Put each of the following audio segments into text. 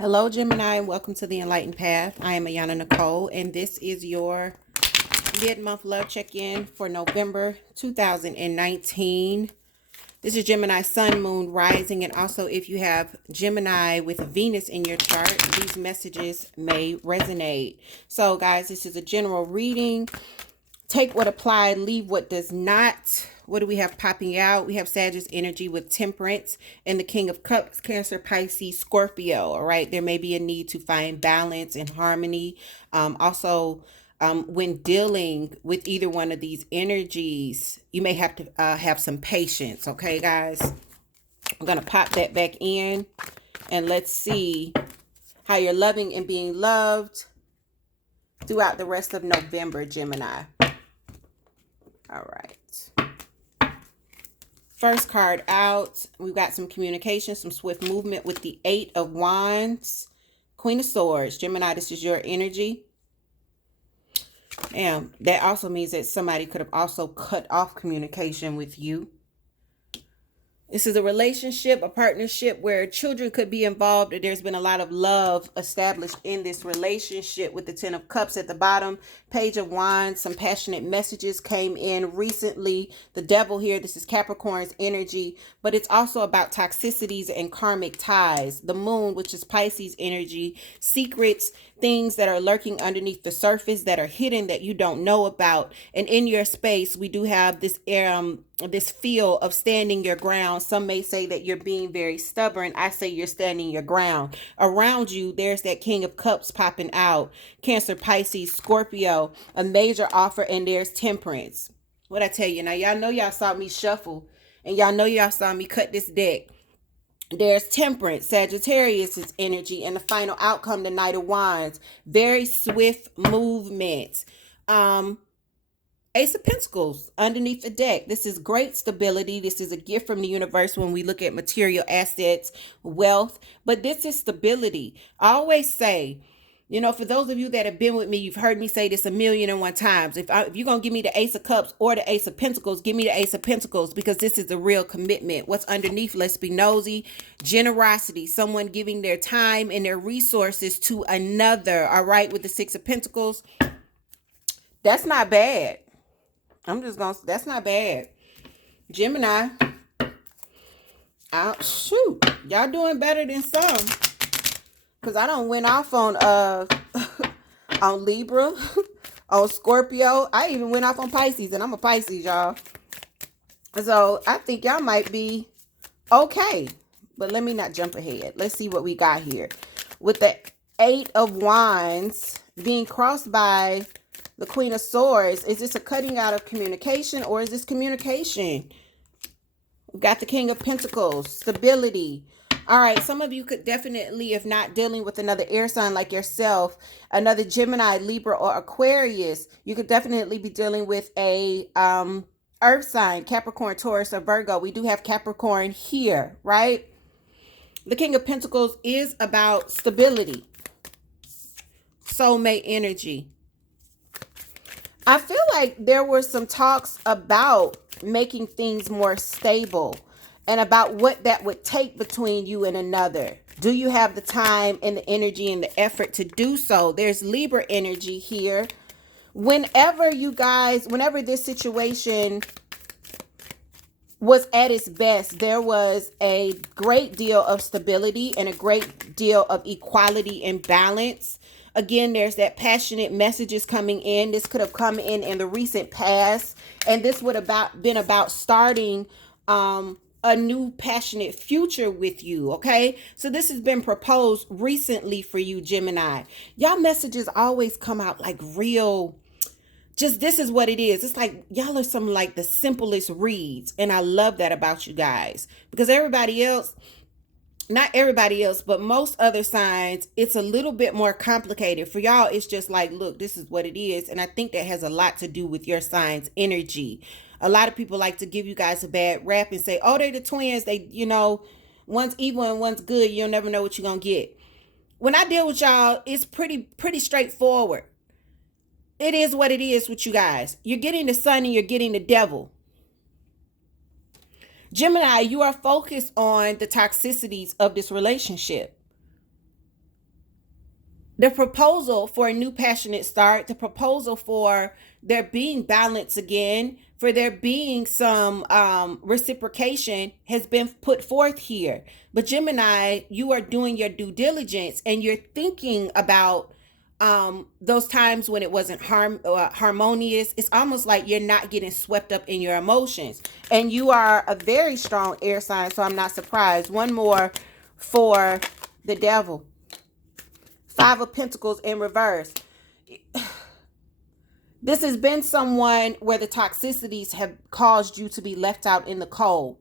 Hello, Gemini, and welcome to the Enlightened Path. I am Ayana Nicole, and this is your mid-month love check-in for November 2019. This is Gemini Sun, Moon, Rising, and also if you have Gemini with Venus in your chart, these messages may resonate. So, guys, this is a general reading. Take what applied, leave what does not. What do we have popping out? We have Sagittarius energy with Temperance and the King of Cups, Cancer, Pisces, Scorpio. All right. There may be a need to find balance and harmony. When dealing with either one of these energies, you may have to have some patience. Okay, guys. I'm going to pop that back in and let's see how you're loving and being loved throughout the rest of November, Gemini. All right. First card out. We've got some communication, some swift movement with the 8 of Wands. Queen of Swords. Gemini, this is your energy. And that also means that somebody could have also cut off communication with you. This is a relationship, a partnership where children could be involved. There's been a lot of love established in this relationship with the 10 of Cups at the bottom. Page of Wands, some passionate messages came in recently. The Devil here, this is Capricorn's energy, but it's also about toxicities and karmic ties. The Moon, which is Pisces energy, secrets, things that are lurking underneath the surface that are hidden that you don't know about. And in your space, we do have this feel of standing your ground. Some may say that you're being very stubborn. I say you're standing your ground. Around you, there's that King of Cups popping out. Cancer, Pisces, Scorpio, a major offer, and there's Temperance. What I tell you, now y'all know y'all saw me shuffle, and y'all know y'all saw me cut this deck. There's Temperance, Sagittarius' energy, and the final outcome, the Knight of Wands. Very swift movement. Ace of Pentacles underneath the deck. This is great stability. This is a gift from the universe when we look at material assets, wealth. But this is stability. I always say, you know, for those of you that have been with me, you've heard me say this 1,000,001 times. If you're going to give me the Ace of Cups or the Ace of Pentacles, give me the Ace of Pentacles, because this is a real commitment. What's underneath, let's be nosy, generosity, someone giving their time and their resources to another. All right, with the Six of Pentacles, that's not bad. That's not bad. Gemini, shoot, y'all doing better than some. Because I don't went off on on Libra, on Scorpio. I even went off on Pisces, and I'm a Pisces, y'all. So I think y'all might be okay. But let me not jump ahead. Let's see what we got here. With the 8 of Wands being crossed by the Queen of Swords, is this a cutting out of communication, or is this communication? We've got the King of Pentacles, stability. All right, some of you could definitely, if not dealing with another air sign like yourself, another Gemini, Libra, or Aquarius, you could definitely be dealing with a earth sign, Capricorn, Taurus, or Virgo. We do have Capricorn here, right? The King of Pentacles is about stability, soulmate energy. I feel like there were some talks about making things more stable and about what that would take between you and another. Do you have the time and the energy and the effort to do so? There's Libra energy here. Whenever this situation was at its best, there was a great deal of stability and a great deal of equality and balance. Again, there's that passionate messages coming in. This could have come in the recent past, and this would have been about starting a new passionate future with you. Okay, so this has been proposed recently for you, Gemini. Y'all messages always come out like real. Just this is what it is. It's like y'all are some like the simplest reads, and I love that about you guys, because everybody else, not everybody else, but most other signs, it's a little bit more complicated. For y'all, it's just like, look, this is what it is. And I think that has a lot to do with your sign's energy. A lot of people like to give you guys a bad rap and say, oh, they're the twins. They, one's evil and one's good. You'll never know what you're going to get. When I deal with y'all, it's pretty straightforward. It is what it is with you guys. You're getting the sun and you're getting the devil. Gemini, you are focused on the toxicities of this relationship. The proposal for a new passionate start, the proposal for there being balance again, for there being some reciprocation has been put forth here. But Gemini, you are doing your due diligence and you're thinking about those times when it wasn't harmonious. It's almost like you're not getting swept up in your emotions. And you are a very strong air sign, so I'm not surprised. One more for the devil. Five of Pentacles in reverse. This has been someone where the toxicities have caused you to be left out in the cold.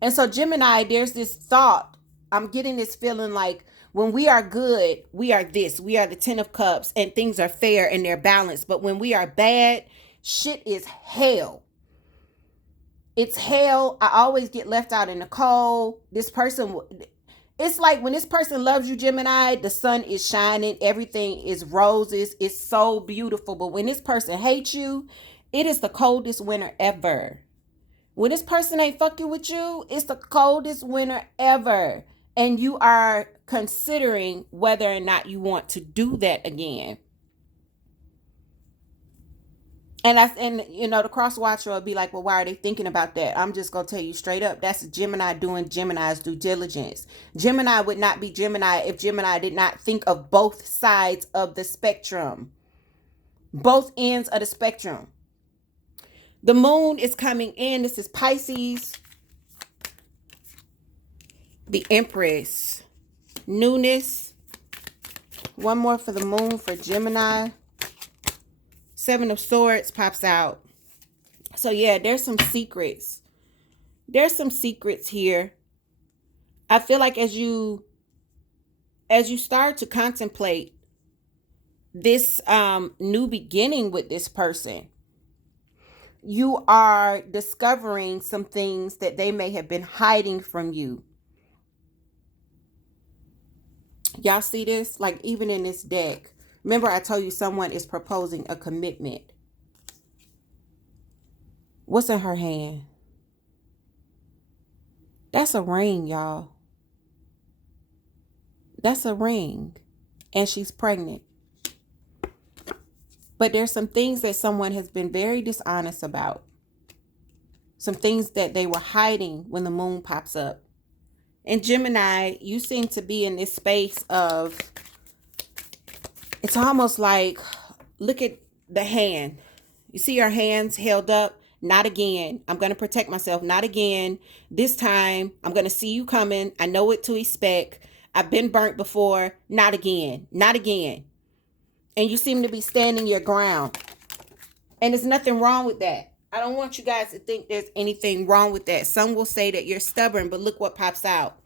And so Gemini, there's this thought. I'm getting this feeling like when we are good, we are this. We are the 10 of Cups and things are fair and they're balanced. But when we are bad, shit is hell. It's hell. I always get left out in the cold. This person, it's like when this person loves you, Gemini, the sun is shining. Everything is roses. It's so beautiful. But when this person hates you, it is the coldest winter ever. When this person ain't fucking with you, it's the coldest winter ever. And you are considering whether or not you want to do that again. And you know, the cross watcher will be like, well, why are they thinking about that? I'm just going to tell you straight up. That's Gemini doing Gemini's due diligence. Gemini would not be Gemini if Gemini did not think of both sides of the spectrum. Both ends of the spectrum. The moon is coming in. This is Pisces. The Empress. Newness. One more for the moon for Gemini. Seven of Swords pops out. So yeah, there's some secrets. There's some secrets here. I feel like as you start to contemplate this new beginning with this person, you are discovering some things that they may have been hiding from you. Y'all see this? Like even in this deck. Remember I told you someone is proposing a commitment. What's in her hand? That's a ring, y'all. That's a ring. And she's pregnant. But there's some things that someone has been very dishonest about. Some things that they were hiding when the moon pops up. And Gemini, you seem to be in this space of, it's almost like, look at the hand. You see your hands held up? Not again. I'm going to protect myself. Not again. This time, I'm going to see you coming. I know what to expect. I've been burnt before. Not again. Not again. And you seem to be standing your ground. And there's nothing wrong with that. I don't want you guys to think there's anything wrong with that. Some will say that you're stubborn, but look what pops out.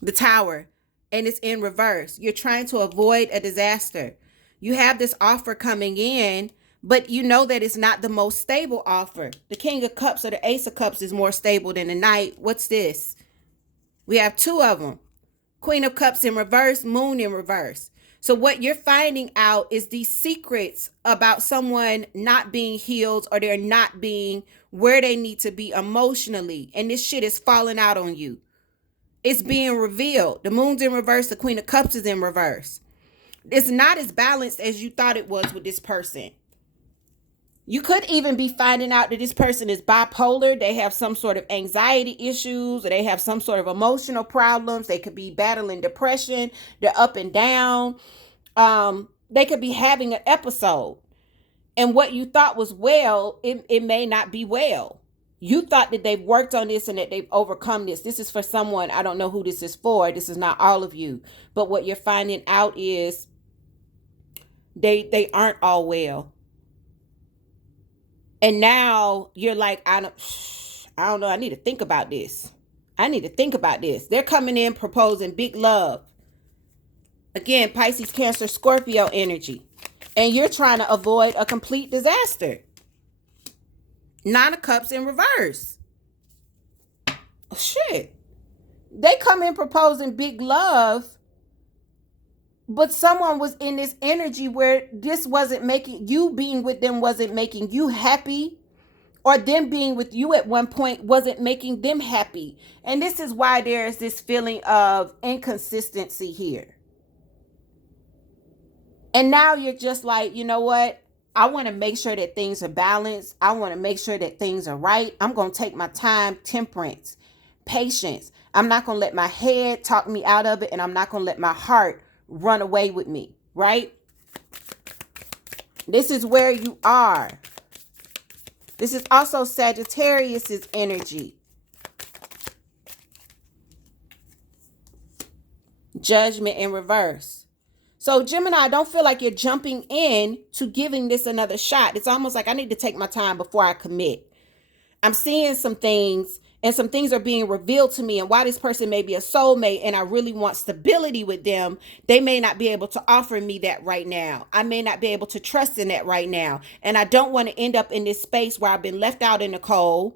The Tower. And it's in reverse. You're trying to avoid a disaster. You have this offer coming in, but you know that it's not the most stable offer. The King of Cups or the Ace of Cups is more stable than the Knight. What's this? We have two of them. Queen of Cups in reverse, Moon in reverse. So what you're finding out is these secrets about someone not being healed or they're not being where they need to be emotionally. And this shit is falling out on you. It's being revealed. The Moon's in reverse. The Queen of Cups is in reverse. It's not as balanced as you thought it was with this person. You could even be finding out that this person is bipolar. They have some sort of anxiety issues, or they have some sort of emotional problems. They could be battling depression. They're up and down. They could be having an episode. And what you thought was well, it may not be well. You thought that they've worked on this and that they've overcome this. This is for someone. I don't know who this is for. This is not all of you. But what you're finding out is they aren't all well. And now you're like, I don't know. I need to think about this. They're coming in proposing big love. Again, Pisces, Cancer, Scorpio energy. And you're trying to avoid a complete disaster. Nine of Cups in reverse. Oh, shit. They come in proposing big love. But someone was in this energy where this wasn't making, you being with them wasn't making you happy or them being with you at one point wasn't making them happy. And this is why there's this feeling of inconsistency here. And now you're just like, you know what? I want to make sure that things are balanced. I want to make sure that things are right. I'm going to take my time, temperance, patience. I'm not going to let my head talk me out of it, and I'm not going to let my heart run away with me, right? This is where you are. This is also Sagittarius's energy. Judgment in reverse. So Gemini, I don't feel like you're jumping in to giving this another shot. It's almost like I need to take my time before I commit. I'm seeing some things, and some things are being revealed to me, and why this person may be a soulmate and I really want stability with them, they may not be able to offer me that right now. I may not be able to trust in that right now. And I don't want to end up in this space where I've been left out in the cold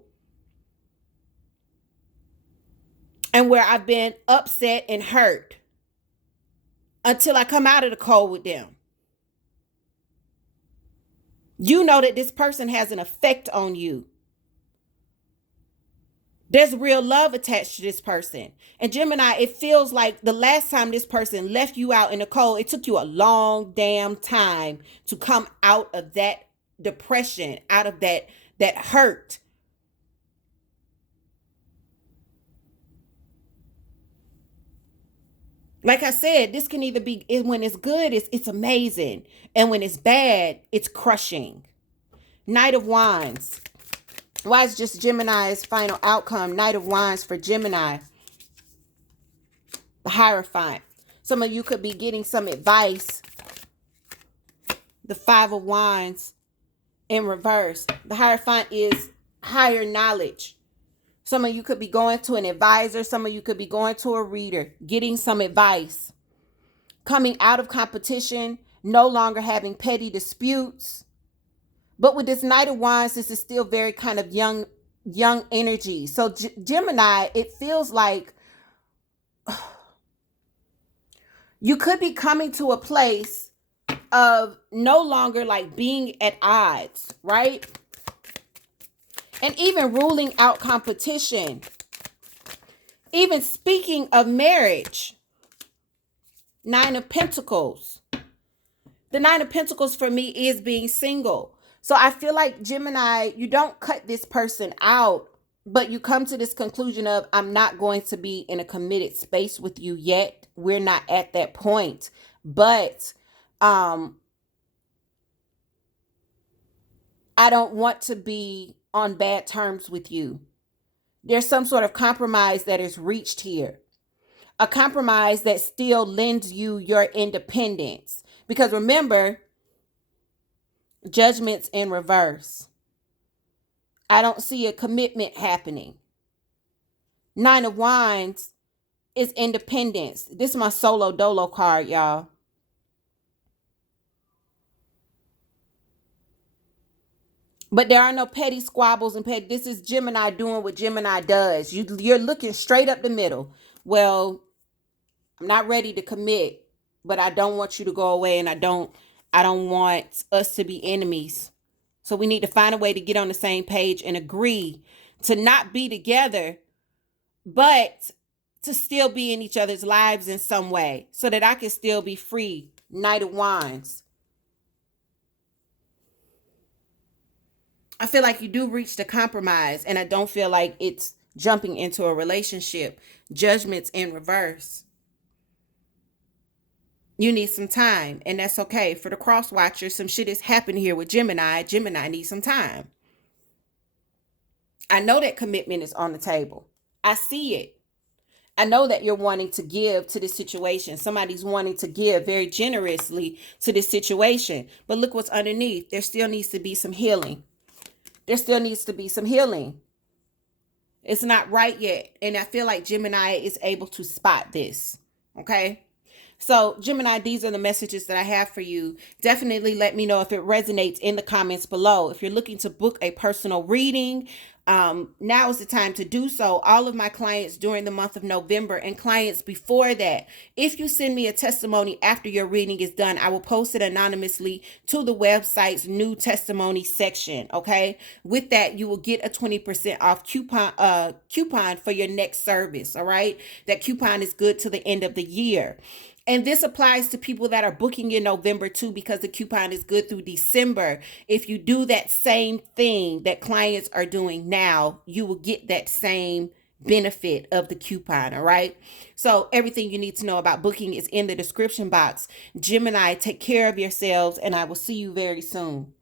and where I've been upset and hurt until I come out of the cold with them. You know that this person has an effect on you. There's real love attached to this person. And Gemini, it feels like the last time this person left you out in the cold, it took you a long damn time to come out of that depression, out of that hurt. Like I said, this can either be, when it's good, it's amazing. And when it's bad, it's crushing. Knight of Wands. Why is just Gemini's final outcome? Knight of Wands for Gemini. The Hierophant. Some of you could be getting some advice. The Five of Wands in reverse. The Hierophant is higher knowledge. Some of you could be going to an advisor. Some of you could be going to a reader, getting some advice. Coming out of competition, no longer having petty disputes. But with this Knight of Wands, this is still very kind of young energy. So Gemini, it feels like you could be coming to a place of no longer like being at odds, right? And even ruling out competition. Even speaking of marriage. Nine of Pentacles. The Nine of Pentacles for me is being single. So I feel like Gemini, you don't cut this person out, but you come to this conclusion of, I'm not going to be in a committed space with you yet. We're not at that point. But I don't want to be on bad terms with you. There's some sort of compromise that is reached here. A compromise that still lends you your independence. Because remember, Judgment's in reverse. I don't see a commitment happening. Nine of Wands is independence. This is my solo dolo card, y'all. But there are no petty squabbles and petty. This is Gemini doing what Gemini does. You're looking straight up the middle. Well, I'm not ready to commit, but I don't want you to go away, and I don't want us to be enemies. So we need to find a way to get on the same page and agree to not be together, but to still be in each other's lives in some way so that I can still be free. Knight of Wands. I feel like you do reach the compromise, and I don't feel like it's jumping into a relationship. Judgment's in reverse. You need some time, and that's okay. For the cross watchers, some shit has happened here with Gemini. Gemini needs some time. I know that commitment is on the table. I see it. I know that you're wanting to give to this situation. Somebody's wanting to give very generously to this situation. But look what's underneath. There still needs to be some healing. There still needs to be some healing. It's not right yet. And I feel like Gemini is able to spot this. Okay? So, Gemini, these are the messages that I have for you. Definitely let me know if it resonates in the comments below. If you're looking to book a personal reading, Now is the time to do so. All of my clients during the month of November and clients before that, if you send me a testimony after your reading is done, I will post it anonymously to the website's new testimony section. Okay. With that, you will get a 20% off coupon for your next service. All right. That coupon is good to the end of the year. And this applies to people that are booking in November too, because the coupon is good through December. If you do that same thing that clients are doing now, you will get that same benefit of the coupon. All right. So everything you need to know about booking is in the description box. Gemini, take care of yourselves, and I will see you very soon.